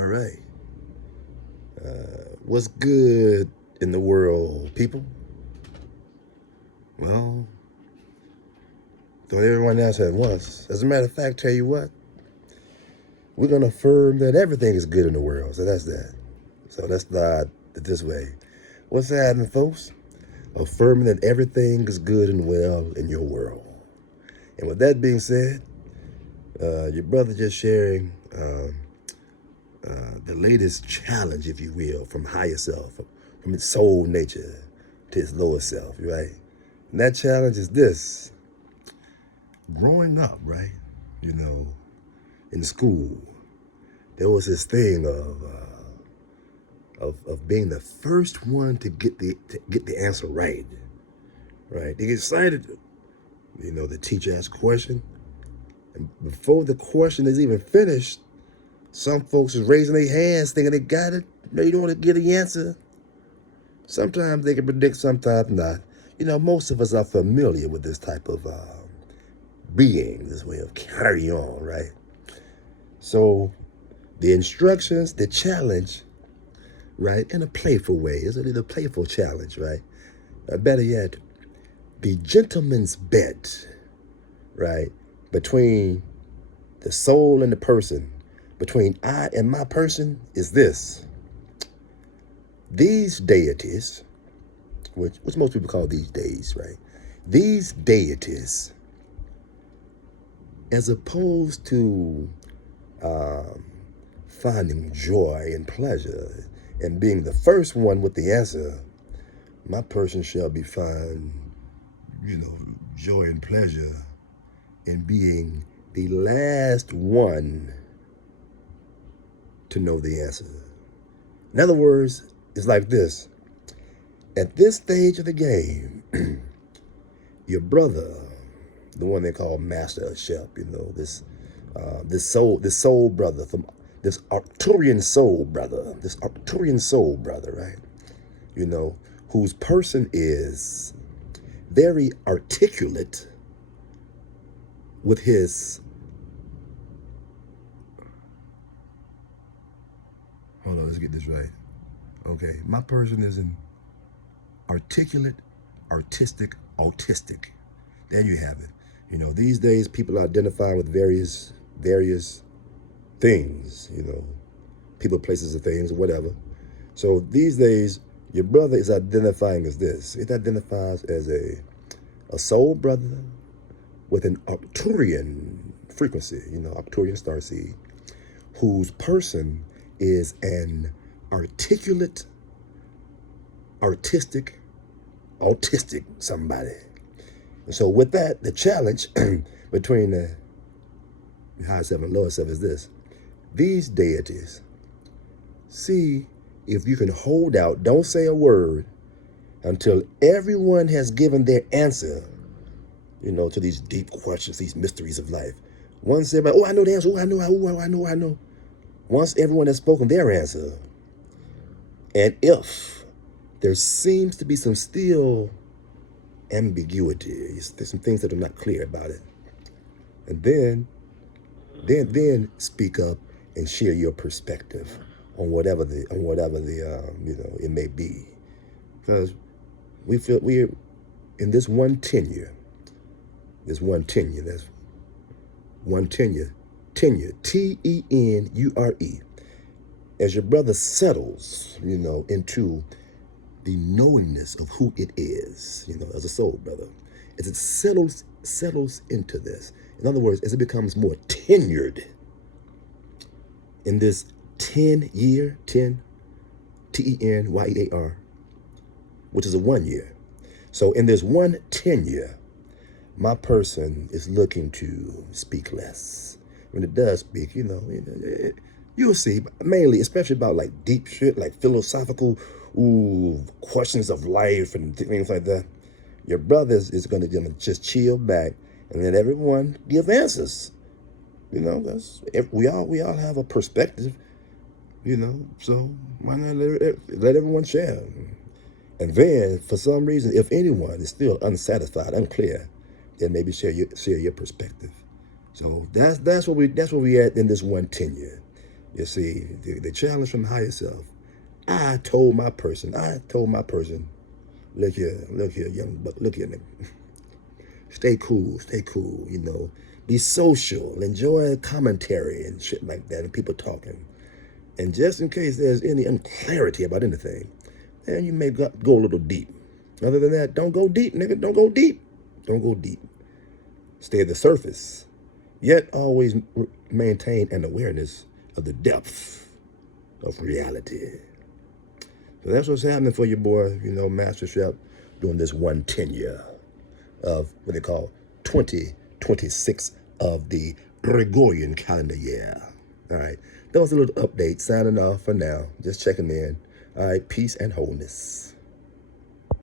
All right. What's good in the world, people? Well, thought everyone else had once. As a matter of fact, tell you what, we're going to affirm that everything is good in the world. So that's that. So let's start it this way. What's happening, folks? Affirming that everything is good and well in your world. And with that being said, your brother just sharing the latest challenge, if you will, from higher self, from its soul nature to its lower self, right? And that challenge is this. Growing up, right, in school, there was this thing of being the first one to get the answer right, right? They get excited. The teacher asks a question, and before the question is even finished, some folks is raising their hands thinking they got it. No, you don't want to get the answer. Sometimes they can predict, sometimes not. Most of us are familiar with this type of being, this way of carrying on, right? So the instructions, the challenge, right, in a playful way. It's a little playful challenge, right? Better yet, the gentleman's bet, right, between the soul and the person, between I and my person, is this. These deities, which most people call these days, right? These deities, as opposed to finding joy and pleasure and being the first one with the answer, my person shall be find, joy and pleasure in being the last one to know the answer. In other words, it's like this. At this stage of the game, your brother, the one they call Master of Chef, this soul brother, from this Arcturian soul brother, right? Whose person is very articulate with his, hold on, let's get this right. Okay, my person is an articulate, artistic, autistic. There you have it. These days people are identifying with various things, people, places, and things, or whatever. So these days, your brother is identifying as this. It identifies as a soul brother with an Arcturian frequency, Arcturian starseed, whose person is an articulate, artistic, autistic somebody. And so with that, the challenge between the higher self and lower self is this. These deities, see if you can hold out, don't say a word until everyone has given their answer, to these deep questions, these mysteries of life. Once everybody, I know the answer, I know. Once everyone has spoken their answer, and if there seems to be some still ambiguity, there's some things that are not clear about it, and then speak up and share your perspective on whatever the it may be, because we feel we're in this one tenure. There's one tenure. That's one tenure. Tenure. TENURE. As your brother settles, into the knowingness of who it is, as a soul brother, as it settles into this. In other words, as it becomes more tenured in this 10-year, TENYEAR, which is a 1 year. So in this one tenure, my person is looking to speak less. When it does speak, you'll see, mainly, especially about like deep shit, like philosophical questions of life and things like that. Your brother is going to just chill back and let everyone give answers. That's, we all have a perspective, so why not let everyone share? And then, for some reason, if anyone is still unsatisfied, unclear, then maybe share your perspective. So that's where we at in this one tenure. You see, the challenge from higher self. I told my person, look here, young buck, look here, nigga. Stay cool, you know. Be social, enjoy commentary and shit like that, and people talking. And just in case there's any unclarity about anything, then you may go a little deep. Other than that, don't go deep, nigga. Don't go deep. Don't go deep. Stay at the surface, yet always maintain an awareness of the depth of reality. So that's what's happening for your boy, you know, Master Chef, doing this one tenure of what they call 2026 of the Gregorian calendar year. All right. That was a little update. Signing off for now. Just checking in. All right. Peace and wholeness.